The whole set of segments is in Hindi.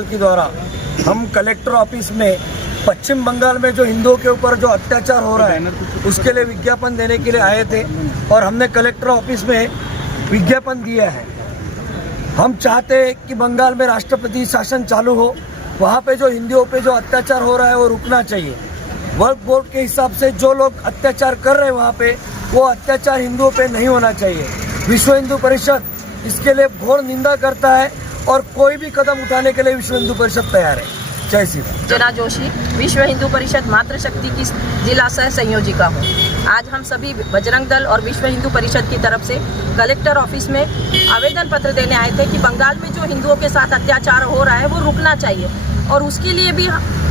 दल के द्वारा हम कलेक्टर ऑफिस में पश्चिम बंगाल में जो हिंदुओं के ऊपर जो अत्याचार हो रहा है उसके लिए विज्ञापन देने के लिए आए थे और हमने कलेक्टर ऑफिस में विज्ञापन दिया है। हम चाहते हैं कि बंगाल में राष्ट्रपति शासन चालू हो, वहाँ पे जो हिंदुओं पे जो अत्याचार हो रहा है वो रुकना चाहिए। वक्फ बोर्ड के हिसाब से जो लोग अत्याचार कर रहे हैं वहाँ पे, वो अत्याचार हिंदुओं पे नहीं होना चाहिए। विश्व हिंदू परिषद इसके लिए घोर निंदा करता है और कोई भी कदम उठाने के लिए विश्व हिंदू परिषद तैयार है। जय श्री राम। जना जोशी, विश्व हिंदू परिषद मातृशक्ति की जिला सह संयोजिका हूँ। आज हम सभी बजरंग दल और विश्व हिंदू परिषद की तरफ से कलेक्टर ऑफिस में आवेदन पत्र देने आए थे कि बंगाल में जो हिंदुओं के साथ अत्याचार हो रहा है वो रुकना चाहिए और उसके लिए भी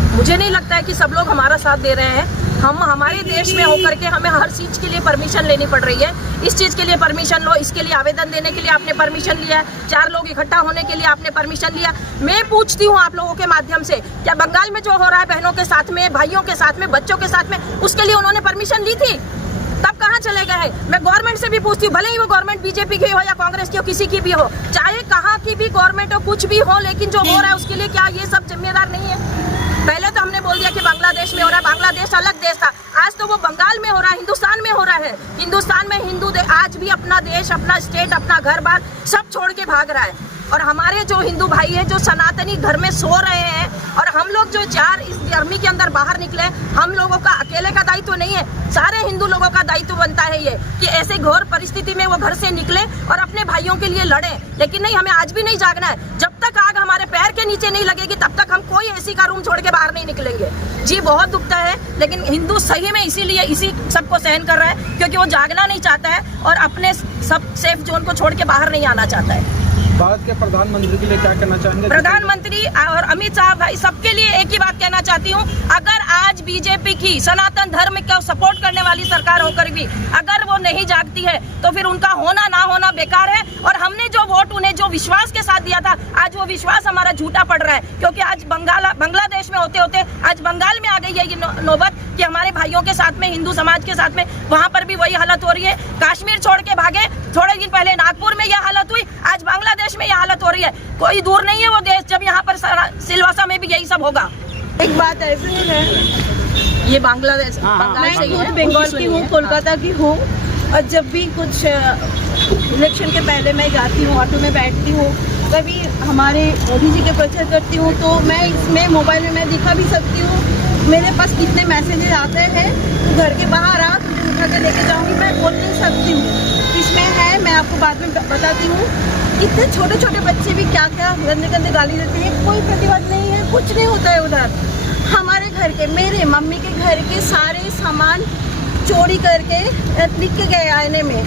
मुझे नहीं लगता है कि सब लोग हमारा साथ दे रहे हैं। हम हमारे देश में होकर के हमें हर चीज़ के लिए परमिशन लेनी पड़ रही है। इस चीज़ के लिए परमिशन लो, इसके लिए आवेदन देने के लिए आपने परमिशन लिया, 4 लोग इकट्ठा होने के लिए आपने परमिशन लिया। मैं पूछती हूँ आप लोगों के माध्यम से, क्या बंगाल में जो हो रहा है बहनों के साथ में, भाइयों के साथ में, बच्चों के साथ में, उसके लिए उन्होंने परमिशन ली थी? तब कहाँ चले गए? मैं गवर्नमेंट से भी पूछती हूँ, भले ही वो गवर्नमेंट बीजेपी की हो या कांग्रेस की हो, किसी की भी हो, चाहे कहाँ की भी गवर्नमेंट हो, कुछ भी हो, लेकिन जो हो रहा है उसके लिए क्या ये सब जिम्मेदार नहीं है? पहले तो हमने बोल दिया कि बांग्लादेश में हो रहा है, बांग्लादेश अलग देश था, आज तो वो बंगाल में हो रहा है, हिंदुस्तान में हो रहा है। हिंदुस्तान में आज भी अपना देश, अपना स्टेट, अपना घर बार सब छोड़ के भाग रहा है। और हमारे जो हिंदू भाई हैं जो सनातनी धर्म में सो रहे हैं और हम लोग जो इस गर्मी के अंदर बाहर निकले, हम लोगों का अकेले का दायित्व नहीं है, सारे हिंदू लोगों का दायित्व बनता है ये कि ऐसे घोर परिस्थिति में वो घर से निकले और अपने भाइयों के लिए लड़े। लेकिन नहीं, हमें आज भी नहीं जागना है। जब तक आग हमारे पैर के नीचे नहीं लगेगी तब तक हम कोई एसी का रूम छोड़ के बाहर नहीं निकलेंगे। जी बहुत दुखता है, लेकिन हिंदू सही में इसीलिए इसी सबको सहन कर रहा है क्योंकि वो जागना नहीं चाहता है और अपने सब सेफ जोन को छोड़ के बाहर नहीं आना चाहता है। भारत के प्रधानमंत्री के लिए क्या कहना चाहेंगे? प्रधानमंत्री और अमित शाह भाई सबके लिए एक ही बात कहना चाहती हूँ, अगर आज बीजेपी की सनातन धर्म को सपोर्ट करने वाली सरकार होकर भी अगर वो नहीं जागती है तो फिर उनका होना ना होना बेकार है। और हमने जो वोट उन्हें जो विश्वास के साथ दिया था, आज वो विश्वास हमारा झूठा पड़ रहा है क्योंकि आज बांग्लादेश में होते होते आज बंगाल में आ गई है ये नौबत कि हमारे भाइयों के साथ में, हिंदू समाज के साथ में वहाँ पर भी वही हालत हो रही है। कश्मीर छोड़ के भागे, थोड़े दिन पहले नागपुर में यह हालत हुई, आज बांग्लादेश में यह हालत हो रही है। कोई दूर नहीं है वो देश जब यहाँ पर सिलवासा में भी यही सब होगा। एक बात ऐसी है, ये बांग्लादेश से ही है, बंगाल की हूँ, कोलकाता की हूँ और जब भी कुछ इलेक्शन के पहले मैं जाती हूँ, ऑटो में बैठती हूँ, कभी हमारे मोदी जी के प्रचार करती हूँ तो मैं इसमें मोबाइल में मैं दिखा भी सकती हूँ मेरे पास कितने मैसेजेस आते हैं। तो घर के बाहर आ, तुझे उठा के लेके जाऊँगी, मैं बोल नहीं सकती हूँ। इसमें है, मैं आपको बाद में बताती हूँ। इतने छोटे छोटे बच्चे भी क्या क्या गंदे गंदे गाली देते हैं, कोई प्रतिवाद नहीं है, कुछ नहीं होता है उधर। हमारे घर के, मेरे मम्मी के घर के सारे सामान चोरी करके लिख के गए आईने में,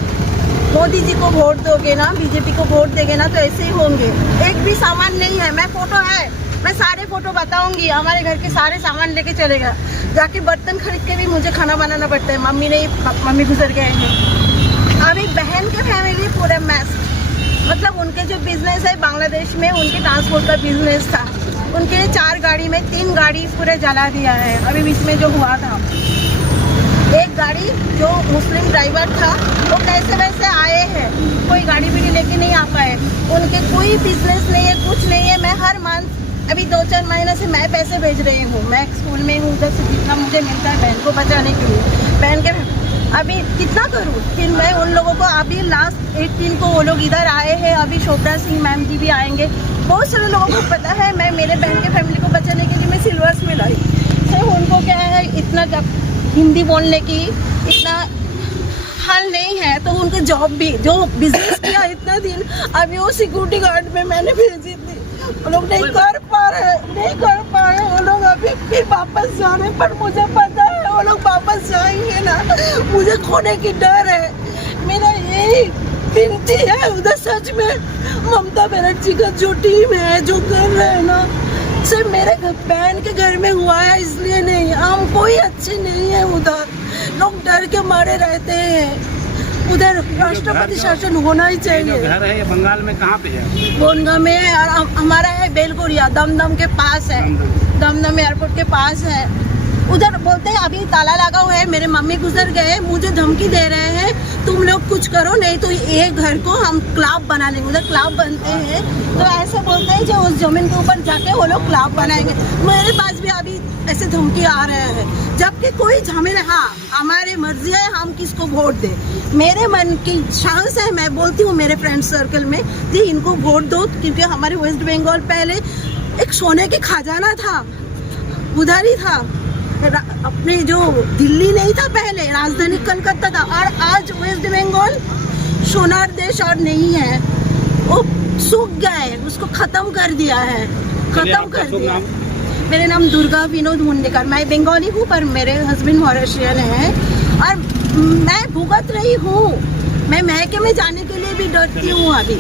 मोदी जी को वोट दोगे ना, बीजेपी को वोट देंगे ना तो ऐसे ही होंगे। एक भी सामान नहीं है, मैं फोटो है, मैं सारे फोटो बताऊंगी। हमारे घर के सारे सामान लेके चलेगा, जाके बर्तन खरीद के भी मुझे खाना बनाना पड़ता है। मम्मी गुजर गए हैं। अभी बहन के फैमिली पूरे मैस, मतलब उनके जो बिजनेस है बांग्लादेश में, उनके ट्रांसपोर्ट का बिजनेस था, उनके 4 गाड़ी में 3 गाड़ी पूरे जला दिया है। अभी बीच में जो हुआ था, एक गाड़ी जो मुस्लिम ड्राइवर था वो कैसे वैसे आए हैं, कोई गाड़ी भी लेके नहीं आ पाए। उनके कोई बिजनेस नहीं है, कुछ नहीं है। मैं हर मंथ अभी 2-4 महीने से मैं पैसे भेज रही हूँ, मैं स्कूल में हूँ, उधर से जितना मुझे मिलता है बहन को बचाने के लिए, बहन के अभी कितना करूँ। फिर मैं उन लोगों को, अभी लास्ट 18 को वो लोग इधर आए हैं, अभी शोभा सिंह मैम जी भी आएंगे। बहुत सारे लोगों को पता है मैं मेरे बहन के फैमिली को बचाने के लिए मैं सिल्वर्स में लाई। तो उनको क्या है, इतना जब हिंदी बोलने की इतना हल नहीं है तो उनका जॉब भी जो बिजनेस किया इतना दिन, अभी वो सिक्योरिटी गार्ड में मैंने भेजी थी, वो लोग नहीं कर पा रहे वो लोग अभी फिर वापस जा रहे। पर मुझे पता है वो लोग वापस जाएंगे ना, मुझे खोने की डर है। मेरा यही विनती है उधर, सच में ममता बनर्जी का जो टीम है जो कर रहे हैं ना, सिर्फ मेरे बहन के घर में हुआ है इसलिए नहीं, हम कोई अच्छे नहीं है। उधर लोग डर के मारे रहते हैं। उधर राष्ट्रपति शासन होना ही चाहिए। घर है ये बंगाल में कहाँ पे है? बोनगा में है और हमारा है बेलगोरिया, दमदम के पास है, दमदम एयरपोर्ट के पास है। उधर बोलते हैं अभी ताला लगा हुआ है, मेरे मम्मी गुजर गए, मुझे धमकी दे रहे हैं तुम लोग कुछ करो नहीं तो ये घर को हम क्लब बना लेंगे। उधर क्लब बनते हैं तो ऐसे बोलते हैं जो उस जमीन के ऊपर जाके वो लोग क्लब बनाएंगे। मेरे पास भी अभी ऐसे धमकी आ रहे हैं, जबकि कोई झमेला, हाँ हमारी मर्जी है हम किसको वोट दें। मेरे मन की चांस है, मैं बोलती हूँ मेरे फ्रेंड सर्कल में कि इनको वोट दो, क्योंकि हमारे वेस्ट बंगाल पहले एक सोने की खजाना था, उधर ही था। अपने जो दिल्ली नहीं था पहले, राजधानी कलकत्ता था, और आज वेस्ट बंगाल सोनार देश और नहीं है, वो सूख गया है, उसको खत्म कर दिया है, खत्म कर दिया। मेरे नाम दुर्गा विनोद मुंडेकर, मैं बंगाली हूँ पर मेरे हस्बैंड मॉरिशियन है और मैं भुगत रही हूँ। मैं महके में जाने के लिए भी डरती हूँ अभी।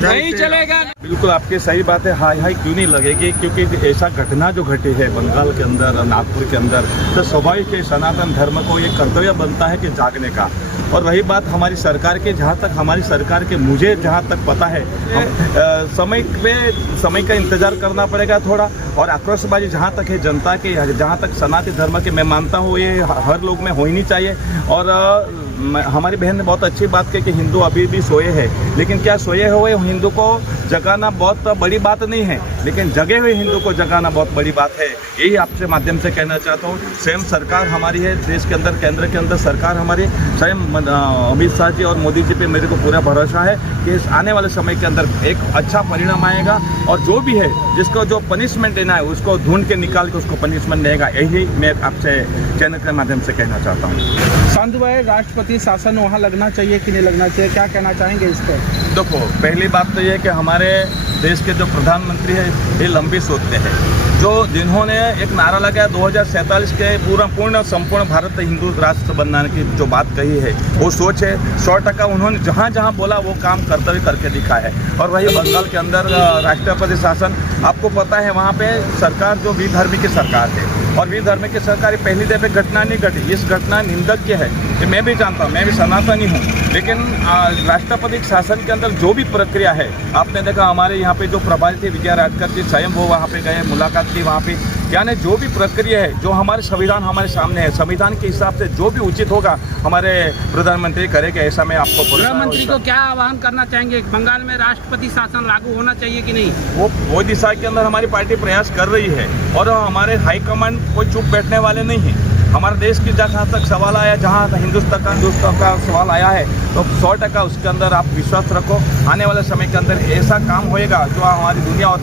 नहीं चलेगा। बिल्कुल आपकी सही बात है, हाई हाई क्यों नहीं लगेगी, क्योंकि ऐसा घटना जो घटी है बंगाल के अंदर, नागपुर के अंदर, तो स्वाभाविक है सनातन धर्म को ये कर्तव्य बनता है कि जागने का। और रही बात हमारी सरकार के, जहाँ तक हमारी सरकार के मुझे जहाँ तक पता है, समय का इंतजार करना पड़ेगा थोड़ा। और आक्रोशबाजी जहाँ तक है जनता के, जहाँ तक सनातन धर्म के, मैं मानता हूँ ये हर लोग में हो ही नहीं चाहिए। और हमारी बहन ने बहुत अच्छी बात की कि हिंदू अभी भी सोए हैं, लेकिन क्या सोए हुए हिंदू को जगाना बहुत बड़ी बात नहीं है, लेकिन जगे हुए हिंदू को जगाना बहुत बड़ी बात है। यही आपसे माध्यम से कहना चाहता हूँ। स्वयं सरकार हमारी है देश के अंदर, केंद्र के अंदर सरकार हमारी, स्वयं अमित शाह जी और मोदी जी पे मेरे को पूरा भरोसा है कि इस आने वाले समय के अंदर एक अच्छा परिणाम आएगा। और जो भी है जिसको जो पनिशमेंट देना है उसको ढूंढ के निकाल के उसको पनिशमेंट देगा, यही मैं आपसे चैनल के माध्यम से कहना चाहता हूँ। सांधु भाई, राष्ट्रपति शासन वहाँ लगना चाहिए कि नहीं लगना चाहिए, क्या कहना चाहेंगे इस पर? देखो, पहली बात तो ये है कि हमारे देश के जो प्रधानमंत्री है ये लंबी सोचते हैं, जो जिन्होंने एक नारा लगाया 2047 के पूर्ण संपूर्ण भारत हिंदू राष्ट्र बनाने की जो बात कही है, वो सोच है 100%। उन्होंने जहाँ जहाँ बोला वो काम कर्तव्य करके दिखा है। और वही बंगाल के अंदर राष्ट्रपति शासन, आपको पता है वहाँ पे सरकार जो विधर्मी की सरकार है, और विधर्मी की सरकार पहली दफे घटना नहीं घटी। इस घटना निंदक है, ये मैं भी जानता हूँ, मैं भी सनातनी हूँ, लेकिन राष्ट्रपति शासन के अंदर जो भी प्रक्रिया है, आपने देखा हमारे यहाँ पे जो प्रभारी थे विजय राजकर जी स्वयं वो वहाँ पे गए, मुलाकात की वहाँ पे, यानी जो भी प्रक्रिया है, जो हमारे संविधान हमारे सामने है, संविधान के हिसाब से जो भी उचित होगा हमारे प्रधानमंत्री करेंगे, ऐसा मैं आपको गृहमंत्री को क्या आह्वान करना चाहेंगे? बंगाल में राष्ट्रपति शासन लागू होना चाहिए कि नहीं? वो दिशा के अंदर हमारी पार्टी प्रयास कर रही है, और हमारे हाईकमांड कोई चुप बैठने वाले नहीं है। हमारे देश की जहाँ तक सवाल आया, जहाँ हिंदुस्तान का सवाल आया है, तो 100% उसके अंदर आप विश्वास रखो, आने वाले समय के अंदर ऐसा काम होएगा जो हमारी दुनिया और